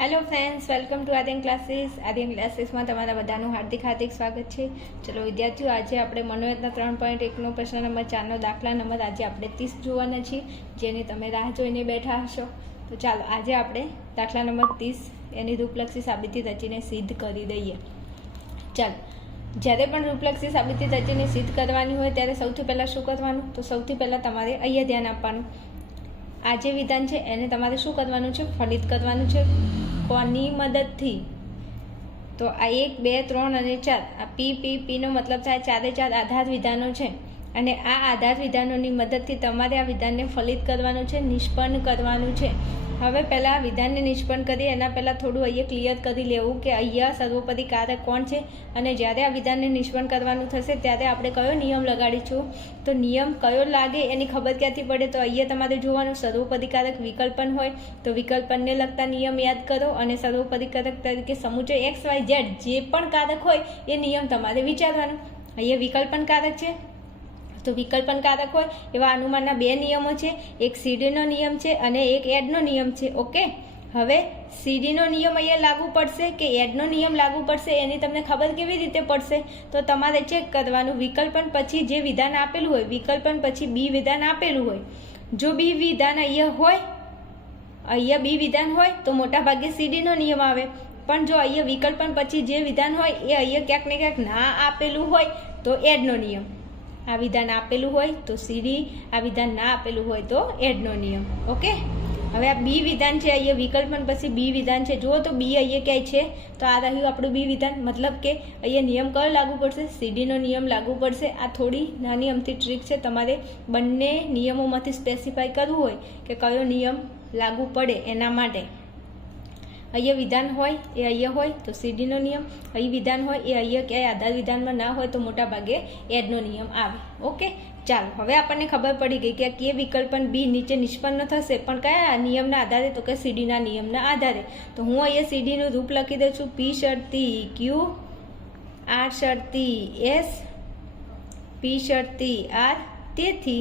Hello friends, welcome to Aryan ક્લાસીસમાં તમારા બધાનું હાર્દિક સ્વાગત છે. ચલો વિદ્યાર્થીઓ, આજે આપણે મનોરંજનના 3.1નો પ્રશ્ન નંબર 4નો દાખલા નંબર આજે આપણે 30 જોવાના છીએ, જેની તમે રાહ જોઈને બેઠા હશો. તો ચાલો આજે આપણે દાખલા નંબર 30 એની રૂપલક્ષી સાબિતી રચીને સિદ્ધ કરી દઈએ. ચાલો, જ્યારે પણ રૂપલક્ષી સાબિતી રચીને સિદ્ધ કરવાની હોય ત્યારે સૌથી પહેલાં શું કરવાનું? તો સૌથી પહેલાં તમારે અહીંયા ધ્યાન આપવાનું. આ જે વિધાન છે એને તમારે શું કરવાનું છે? ફલિત કરવાનું છે. કોની મદદથી? તો આ 1, 2, 3 અને 4 આ પીનો મતલબ થાય 4 આધાર વિધાનો છે, અને આ આધાર વિધાનોની મદદથી તમારે આ વિધાનને ફલિત કરવાનું છે, નિષ્પન્ન કરવાનું છે. હવે પહેલાં આ વિધાનને નિષ્પન્ન કરીએ એના પહેલાં થોડું અહીંયા ક્લિયર કરી લેવું કે અહીંયા સર્વોપદી કારક કોણ છે, અને જ્યારે આ વિધાનને નિષ્પન્ન કરવાનું થશે ત્યારે આપણે કયો નિયમ લગાડીશું. તો નિયમ કયો લાગે એની ખબર ક્યાંથી પડે? તો અહીંયા તમારે જોવાનું સર્વોપદી કારક વિકલ્પન હોય તો વિકલ્પનને લગતા નિયમ યાદ કરો, અને સર્વોપદી કારક તરીકે સમુચય XYZ જે પણ કારક હોય એ નિયમ તમારે વિચારવાનું. અહીંયા વિકલ્પન કારક છે તો વિકલ્પન કારક હોય એવા અનુમાનના 2 નિયમો છે, એક સીડીનો નિયમ છે અને એક એડનો નિયમ છે. ઓકે, હવે સીડીનો નિયમ અહીંયા લાગુ પડશે કે એડનો નિયમ લાગુ પડશે એની તમને ખબર કેવી રીતે પડશે? તો તમારે ચેક કરવાનું, વિકલ્પન પછી જે વિધાન આપેલું હોય, વિકલ્પન પછી બી વિધાન આપેલું હોય, જો બી વિધાન અહીંયા બી વિધાન હોય તો મોટા ભાગે સીડીનો નિયમ આવે. પણ જો અહીંયા વિકલ્પન પછી જે વિધાન હોય એ અહીંયા ક્યાંક ને ક્યાંક ના આપેલું હોય તો એડનો નિયમ. આ વિધાન આપેલું હોય તો સીડી, આ વિધાન ના આપેલું હોય તો એડનો નિયમ. ઓકે, હવે આ બી વિધાન છે, અહીંયા વિકલ્પન પછી બી વિધાન છે. જુઓ તો બી અહીંયા ક્યાંય છે તો આ રહ્યું આપણું બી વિધાન, મતલબ કે અહીંયા નિયમ કયો લાગુ પડશે? સીડીનો નિયમ લાગુ પડશે. આ થોડી નાની અમથી ટ્રીક છે, તમારે બંને નિયમોમાંથી સ્પેસિફાઈ કરવું હોય કે કયો નિયમ લાગુ પડે એના માટે. અહીંયા વિધાન હોય એ અહીંયા હોય તો સીડીનો નિયમ, અહીં વિધાન હોય એ અહીંયા ક્યાંય આધાર વિધાનમાં ના હોય તો મોટા ભાગે એડનો નિયમ આવે. ઓકે, ચાલો હવે આપણને ખબર પડી ગઈ કે કે વિકલ્પન બી નીચે નિષ્પન્ન થશે, પણ કયા નિયમના આધારે? તો કે સીડીના નિયમના આધારે. તો હું અહીંયા સીડીનું રૂપ લખી દઉં છું, પી શરતી ક્યુ, આર શરતી એસ, પી શરતી આર, તેથી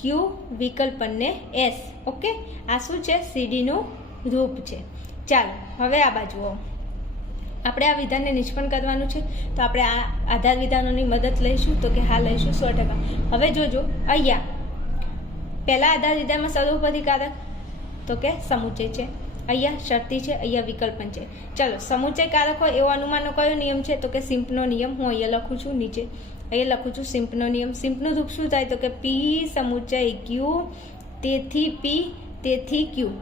ક્યુ વિકલ્પનને એસ. ઓકે, આ શું છે? સીડીનું રૂપ છે. ચાલો હવે આ બાજુ આપણે આ વિધાનને નિષ્પન્ન કરવાનું છે, તો આપણે આ આધાર વિધાનોની મદદ લઈશું. તો કે હા લઈશું 100%. હવે જોજો, અહીંયા પહેલા આધાર વિધાનમાં સર્વોપદી કારક તો કે સમુચય છે, અહીંયા શરતી છે, અહીંયા વિકલ્પન છે. ચલો, સમુચય કારક હોય એવો અનુમાનનો કયો નિયમ છે? તો કે સિમ્પનો નિયમ. હું અહીંયા લખું છું, નીચે અહીંયા લખું છું સિમ્પનો નિયમ. સિમ્પનું રૂપ શું થાય? તો કે પી સમુચય ક્યુ, તેથી પી, તેથી ક્યુ.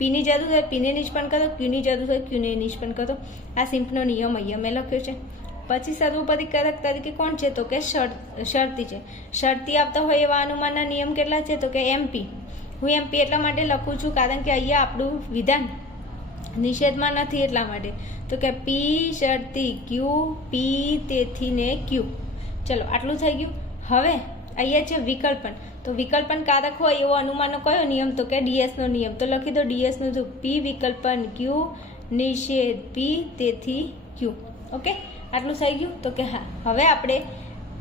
પીની જરૂર હોય પીને નિષ્પન્ન કરો, ક્યુની જરૂર હોય ક્યુને નિષ્પન્ન કરો. આ સિમ્પનો નિયમ અહીંયા મેં લખ્યો છે. પછી સર્વોપદી કારક તરીકે કોણ છે? તો કે શરતી છે. શરતી આવતા હોય એવા અનુમાનના નિયમ કેટલા છે? તો કે MP. હું MP એટલા માટે લખું છું કારણ કે અહીંયા આપણું વિધાન નિષેધમાં નથી, એટલા માટે. તો કે પી શરતી ક્યુ, પી તેથી ને ક્યુ. ચલો આટલું થઈ ગયું. હવે અહીંયા છે વિકલ્પન. તો વિકલ્પન કારક હોય એવો અનુમાનનો કયો નિયમ? તો કે ડીએસનો નિયમ. તો લખી દો ડીએસનું રૂપ, પી વિકલ્પન ક્યુ, નિષેધ પી તેથી ક્યુ. ઓકે, આટલું થઈ ગયું. તો કે હા, હવે આપણે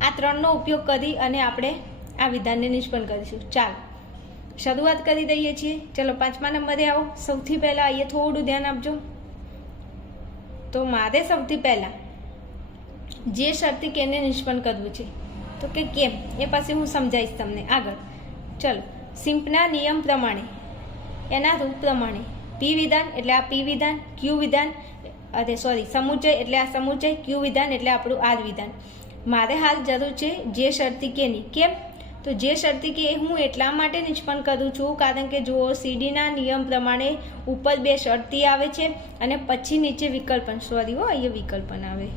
આ 3નો ઉપયોગ કરી અને આપણે આ વિધાનને નિષ્પન્ન કરીશું. ચાલો શરૂઆત કરી દઈએ છીએ. ચલો 5મા નંબરે આવો. સૌથી પહેલાં અહીંયા થોડું ધ્યાન આપજો. તો મારે સૌથી પહેલાં જે શરતી કેને નિષ્પન્ન કરવું છે? તો કે કેમ, એ પછી હું સમજાવીશ તમને આગળ. ચલો, સિમ્પના નિયમ પ્રમાણે, એના રૂપ પ્રમાણે પી વિધાન એટલે આ પી વિધાન, ક્યુ વિધાન, સમુચય એટલે આ સમુચય, ક્યુ વિધાન એટલે આપણું આર વિધાન. મારે હાલ જરૂર છે જે શરતી કેની. કેમ? તો જે શરતી કે હું એટલા માટે નિષ્પન્ન કરું છું કારણ કે જુઓ, સીડીના નિયમ પ્રમાણે ઉપર 2 શરતી આવે છે અને પછી નીચે વિકલ્પન. અહીંયા વિકલ્પન આવે.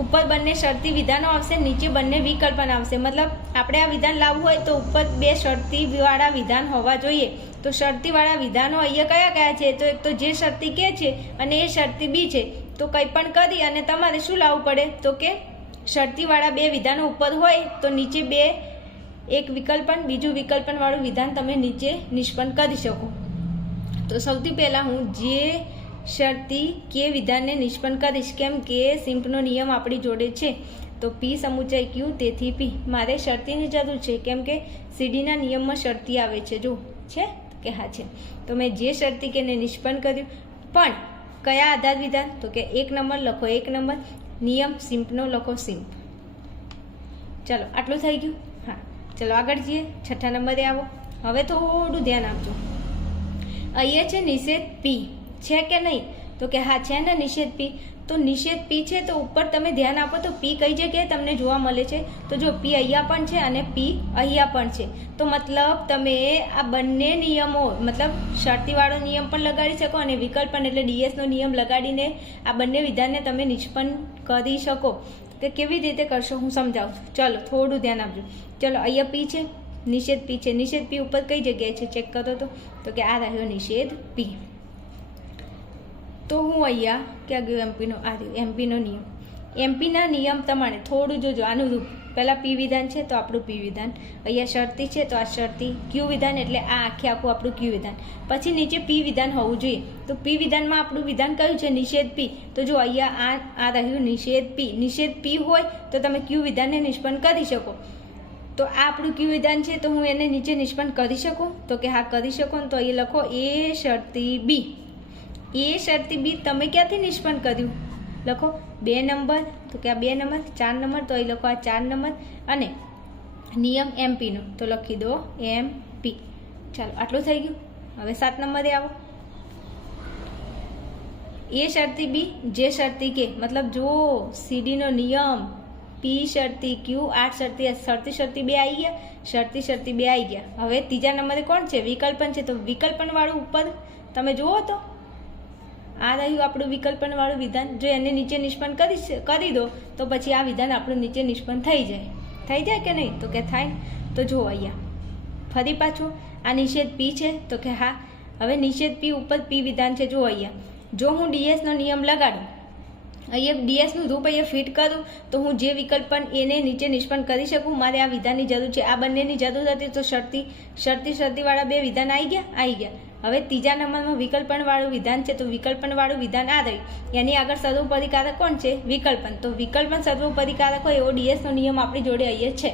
ઉપર બંને શરતી વિધાનો આવશે, નીચે બંને વિકલ્પન આવશે. મતલબ આપણે આ વિધાન લાવવું હોય તો ઉપર 2 શરતીવાળા વિધાન હોવા જોઈએ. તો શરતીવાળા વિધાનો અહીંયા કયા છે? તો એક તો જે શરતી કે છે અને એ શરતી બી છે. તો કંઈ પણ કરી અને તમારે શું લાવવું પડે? તો કે શરતીવાળા 2 વિધાનો ઉપર હોય તો નીચે 2, એક વિકલ્પન, બીજું વિકલ્પનવાળું વિધાન તમે નીચે નિષ્પન્ન કરી શકો. તો સૌથી પહેલાં હું જે શરતી કે વિધાનને નિષ્પન્ન કરીશ, કેમ કે સિમ્પનો નિયમ આપણી જોડે છે. તો પી સમુચય ક્યુ, તેથી પી. મારે શરતીની જરૂર છે કેમ કે સીડીના નિયમમાં શરતી આવે છે. જો છે કે હા છે. તો મેં જે શરતી કે એને નિષ્પન્ન કર્યું, પણ કયા આધાર વિધાન? તો કે 1 નંબર લખો 1 નંબર, નિયમ સિમ્પનો લખો સિમ્પ. ચલો આટલું થઈ ગયું. હા ચલો આગળ જઈએ, 6થા નંબરે આવો. હવે થોડું ધ્યાન આપજો. અહીંયા છે નિષેધ પી છે કે નહીં? તો કે હા છે ને નિષેધ પી. તો નિષેધ પી છે તો ઉપર તમે ધ્યાન આપો તો પી કઈ જગ્યાએ તમને જોવા મળે છે? તો જો પી અહીંયા પણ છે અને પી અહીંયા પણ છે. તો મતલબ તમે આ બંને નિયમો, મતલબ શરતીવાળો નિયમ પણ લગાડી શકો અને વિકલ્પન એટલે ડીએસનો નિયમ લગાડીને આ બંને વિધાનને તમે નિષ્પન્ન કરી શકો. તે કેવી રીતે કરશો હું સમજાવું છું. ચલો થોડું ધ્યાન આપજો. ચલો અહીંયા પી છે, નિષેધ પી છે. નિષેધ પી ઉપર કઈ જગ્યાએ છે ચેક કરો તો કે આ રહ્યો નિષેધ પી. તો હું અહીંયા ક્યાં ગયો? એમપીનો આ રહ્યો એમપીનો નિયમ. એમપીના નિયમ પ્રમાણે થોડું જોજો આનું રૂપ. પહેલાં પી વિધાન છે તો આપણું પી વિધાન, અહીંયા શરતી છે તો આ શરતી, ક્યુ વિધાન એટલે આ આખે આખું આપણું ક્યુ વિધાન, પછી નીચે પી વિધાન હોવું જોઈએ. તો પી વિધાનમાં આપણું વિધાન કયું છે? નિષેધ પી. તો જો અહીંયા આ રહ્યું નિષેધ પી. નિષેધ પી હોય તો તમે ક્યુ વિધાનને નિષ્પન્ન કરી શકો. તો આ આપણું ક્યુ વિધાન છે તો હું એને નીચે નિષ્પન્ન કરી શકું? તો કે હા કરી શકો. તો અહીંયા લખો એ શરતી બી. એ શરતી બી તમે ક્યાંથી નિષ્પન્ન કર્યું? લખો 2 નંબર, તો કે આ 2 નંબર, 4 નંબર, તો અહીં લખો આ 4 નંબર અને નિયમ એમપીનો તો લખી દો એમપી. ચાલો આટલું થઈ ગયું. હવે 7 નંબરે આવો. એ શરતી બી જે શરતી કે, મતલબ જો સીડીનો નિયમ પી શરતી ક્યુ 8 શરતી શરતી 2 આવી ગયા, શરતી 2 આવી ગયા. હવે ત્રીજા નંબરે કોણ છે? વિકલ્પન છે. તો વિકલ્પન વાળું ઉપર તમે જુઓ તો આ રહ્યું આપણું વિકલ્પન વાળું વિધાન. જો એને નીચે નિષ્પન્ન કરી દો તો પછી આ વિધાન આપણું નીચે નિષ્પન્ન થઈ જાય કે નહીં? તો કે થાય. તો જુઓ અહીંયા ફરી પાછું આ નિષેધ પી છે તો કે હા. હવે નિષેધ પી ઉપર પી વિધાન છે. જો અહીંયા જો હું ડીએસનો નિયમ લગાડું, અહીંયા ડીએસનું રૂપ અહીંયા ફિટ કરું તો હું જે વિકલ્પન એને નીચે નિષ્પન્ન કરી શકું. મારે આ વિધાનની જરૂર છે, આ બંનેની જરૂર હતી. તો શરતીવાળા 2 વિધાન આવી ગયા. હવે ત્રીજા નંબરમાં વિકલ્પનવાળું વિધાન છે. તો વિકલ્પનવાળું વિધાન આ રહ્યું, એની આગળ સર્વોપરીકારક કોણ છે? વિકલ્પન. તો વિકલ્પન સર્વોપરીકારક હોય એવો ડીએસનો નિયમ આપણી જોડે અહીંયા છે.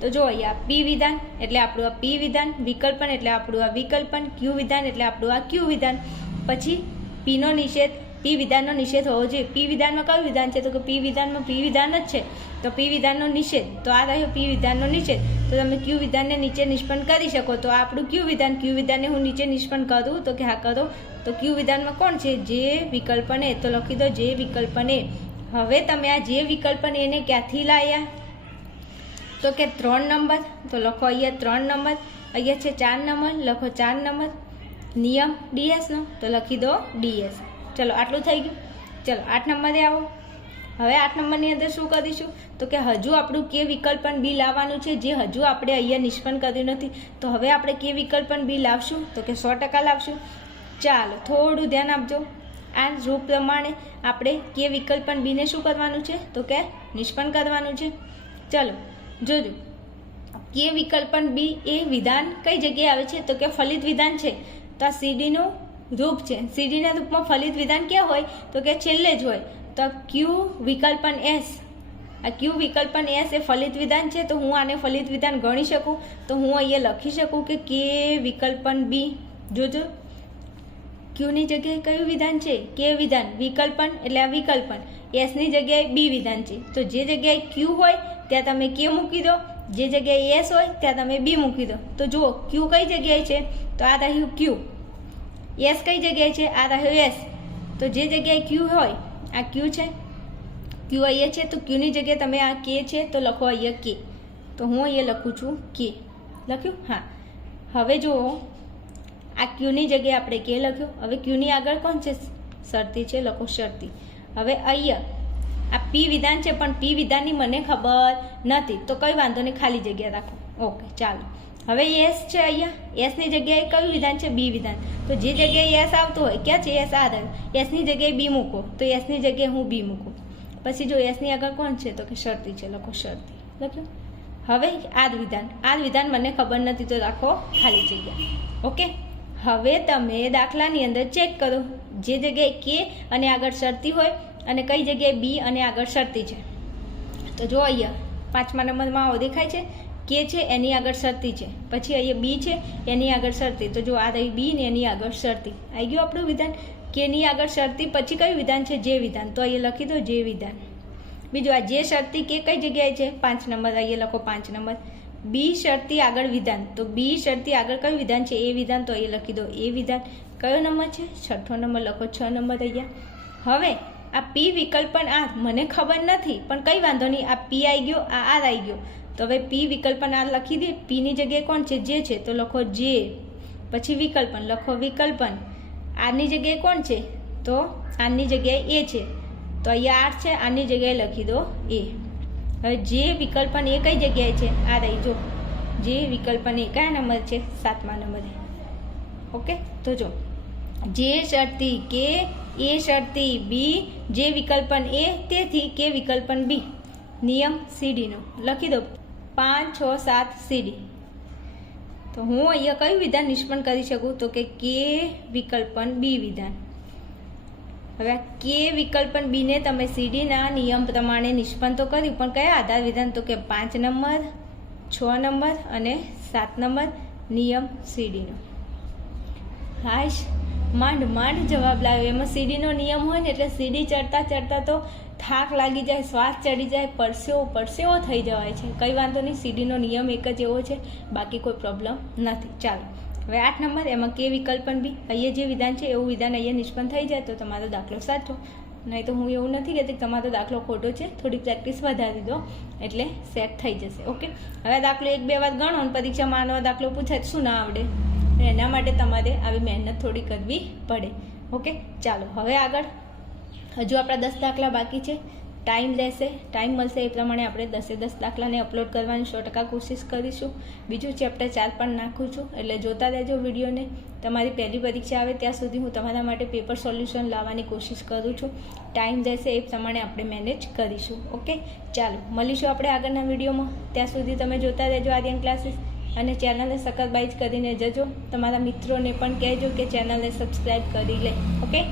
તો જો અહીંયા પી વિધાન એટલે આપણું આ પી વિધાન, વિકલ્પન એટલે આપણું આ વિકલ્પન, ક્યુ વિધાન એટલે આપણું આ ક્યુ વિધાન. પછી પીનો નિષેધ, પી વિધાનનો નિષેધ હોવો જોઈએ. પી વિધાનમાં કયું વિધાન છે? તો કે પી વિધાનમાં પી વિધાન જ છે. તો પી વિધાનનો નિષેધ, તો આ રહ્યો પી વિધાનનો નિષેધ. તો તમે ક્યુ વિધાનને નીચે નિષ્પન્ન કરી શકો. તો આ આપણું ક્યુ વિધાનને હું નીચે નિષ્પન્ન કરું તો કે હા કરો. તો ક્યુ વિધાનમાં કોણ છે? જે વિકલ્પન એ. તો લખી દો જે વિકલ્પન એ. હવે તમે આ જે વિકલ્પન એને ક્યાંથી લાવ્યા? તો કે 3 નંબર. તો લખો અહીંયા 3 નંબર, અહીંયા છે 4 નંબર, લખો 4 નંબર. નિયમ ડીએસનો તો લખી દો ડીએસ. ચલો આટલું થઈ ગયું. ચલો 8 નંબરે આવો. હવે 8 નંબરની અંદર શું કરીશું? તો કે હજુ આપણું કે વિકલ્પન બી લાવવાનું છે, જે હજુ આપણે અહીંયા નિષ્પન્ન કર્યું નથી. તો હવે આપણે કે વિકલ્પન બી લાવશું તો કે 100% લાવશું. ચાલો થોડું ધ્યાન આપજો. આ રૂપ પ્રમાણે આપણે કે વિકલ્પન બીને શું કરવાનું છે? તો કે નિષ્પન્ન કરવાનું છે. ચલો જોજો, કે વિકલ્પન બી એ વિધાન કઈ જગ્યાએ આવે છે? તો કે ફલિત વિધાન છે. તો આ સીડીનું રૂપ છે. સીડીના રૂપમાં ફલિત વિધાન ક્યાં હોય? તો કે છેલ્લે જ હોય. તો ક્યુ વિકલ્પન એસ, આ ક્યુ વિકલ્પન એસ એ ફલિત વિધાન છે. તો હું આને ફલિત વિધાન ગણી શકું. તો હું અહીંયા લખી શકું કે વિકલ્પન બી. જોજો ક્યુની જગ્યાએ કયું વિધાન છે? કે વિધાન. વિકલ્પન એટલે આ વિકલ્પન, એસની જગ્યાએ બી વિધાન છે. તો જે જગ્યાએ ક્યુ હોય ત્યાં તમે કે મૂકી દો, જે જગ્યાએ એસ હોય ત્યાં તમે બી મૂકી દો. તો જુઓ ક્યુ કઈ જગ્યાએ છે? તો આ રહ્યું ક્યુ. એસ કઈ જગ્યાએ છે? આ રહ્યું એસ. તો જે જગ્યાએ ક્યુ હોય, આ ક્યુ છે, ક્યુ અહીંયા છે. તો ક્યુની જગ્યાએ તમે આ કે છે તો લખો અહીંયા કે. તો હું અહીંયા લખું છું કે. લખ્યું? હા. હવે જુઓ આ ક્યુની જગ્યાએ આપણે કે લખ્યું. હવે ક્યુની આગળ કોણ છે? શરતી છે, લખો શરતી. હવે અહીંયા આ પી વિધાન છે, પણ પી વિધાનની મને ખબર નથી. તો કંઈ વાંધો નહીં, ખાલી જગ્યા રાખો. ઓકે ચાલો. હવે એસ છે, અહીંયા એસની જગ્યાએ કયું વિધાન છે? બી વિધાન. તો જે જગ્યાએ એસ આવતો હોય, ક્યાં છે એસ? આ રહ્યું. એસની જગ્યાએ બી મૂકો. તો એસની જગ્યાએ હું બી મૂકું. પછી જો એસની આગળ કોણ છે? તો કે શરતી છે, લખો શરતી. લખ્યું? હવે આ વિધાન મને ખબર નથી તો રાખો ખાલી જગ્યા. ઓકે. હવે તમે દાખલાની અંદર ચેક કરો, જે જગ્યાએ કે અને આગળ શરતી હોય અને કઈ જગ્યાએ બી અને આગળ શરતી છે. તો જો અહીંયા 5મા નંબરમાં આવો દેખાય છે કે છે એની આગળ શરતી છે, પછી અહીંયા બી છે એની આગળ શરતી, તો જો આ રહી બી ને એની આગળ શરતી. આવી ગયું આપણું વિધાન. કેની આગળ શરતી પછી કયું વિધાન છે? જે વિધાન, તો અહીંયા લખી દો જે વિધાન. બીજું આ જે શરતી કે કઈ જગ્યાએ છે? 5 નંબર, અહીંયા લખો 5 નંબર. બી શરતી આગળ વિધાન, તો બી શરતી આગળ કયું વિધાન છે? એ વિધાન, તો અહીંયા લખી દો એ વિધાન. કયો નંબર છે? 6થો નંબર, લખો 6 નંબર અહીંયા. હવે આ પી વિકલ્પન આર મને ખબર નથી, પણ કંઈ વાંધો નહીં, આ પી આવી ગયો, આ આર આવી ગયો, તો હવે પી વિકલ્પન આર લખી દે. પીની જગ્યાએ કોણ છે? જે છે, તો લખો જે. પછી વિકલ્પન, લખો વિકલ્પન. આરની જગ્યાએ કોણ છે? તો આરની જગ્યાએ એ છે, તો અહીંયા આર છે, આરની જગ્યાએ લખી દો એ. હવે જે વિકલ્પન એ કઈ જગ્યાએ છે? આ રહી જો જે વિકલ્પન એ કયા નંબર છે? 7મા નંબરે. ઓકે, તો જો જે શરતી કે, એ શરતી બી, જે વિકલ્પન એ, તેથી કે વિકલ્પન બી. નિયમ સીડીનો લખી દો 5, 6, 7 સીડી. તો હું અહીંયા કયું વિધાન નિષ્પન્ન કરી શકું? તો કે વિકલ્પન બી વિધાન. હવે કે વિકલ્પન બીને તમે સીડીના નિયમ પ્રમાણે નિષ્પન્ન તો કર્યું, પણ કયા આધાર વિધાન? તો કે 5 નંબર, 6 નંબર અને 7 નંબર નિયમ સીડીનો. હાશ, માંડ જવાબ લાવ્યો. એમાં સીડીનો નિયમ હોય ને એટલે સીડી ચડતા ચડતા તો થાક લાગી જાય, શ્વાસ ચડી જાય, પરસેવો થઈ જવાય છે. કંઈ વાંધો નહીં, સીડીનો નિયમ એક જ એવો છે, બાકી કોઈ પ્રોબ્લેમ નથી. ચાલો હવે 8 નંબર, એમાં કે વિકલ્પન બી. અહીંયા જે વિધાન છે એવું વિધાન અહીંયા નિષ્પન્ન થઈ જાય તો તમારો દાખલો સાચો. નહીં તો હું એવું નથી કહેતી કે તમારો દાખલો ખોટો છે, થોડી પ્રેક્ટિસ વધારી દો એટલે સેટ થઈ જશે. ઓકે, હવે દાખલો 1-2 વાર ગણો અને પરીક્ષામાં આનો દાખલો પૂછાય શું ના આવડે? એના માટે તમારે આવી મહેનત થોડી કરવી પડે. ઓકે, ચાલો હવે આગળ. હજુ આપણા 10 દાખલા બાકી છે. ટાઈમ રહેશે, ટાઈમ મળશે એ પ્રમાણે આપણે 10 દાખલાને અપલોડ કરવાની 100% કોશિશ કરીશું. બીજું ચેપ્ટર 4 પણ નાખું છું, એટલે જોતા રહેજો વિડીયોને. તમારી પહેલી પરીક્ષા આવે ત્યાં સુધી હું તમારા માટે પેપર સોલ્યુશન લાવવાની કોશિશ કરું છું. ટાઈમ રહેશે એ પ્રમાણે આપણે મેનેજ કરીશું. ઓકે, ચાલો મળીશું આપણે આગળના વિડીયોમાં. ત્યાં સુધી તમે જોતા રહેજો આર્યન ક્લાસીસ અને ચેનલને સબસ્ક્રાઇબ કરીને જજો. તમારા મિત્રોને પણ કહેજો કે ચેનલને સબસ્ક્રાઈબ કરી લે. ઓકે.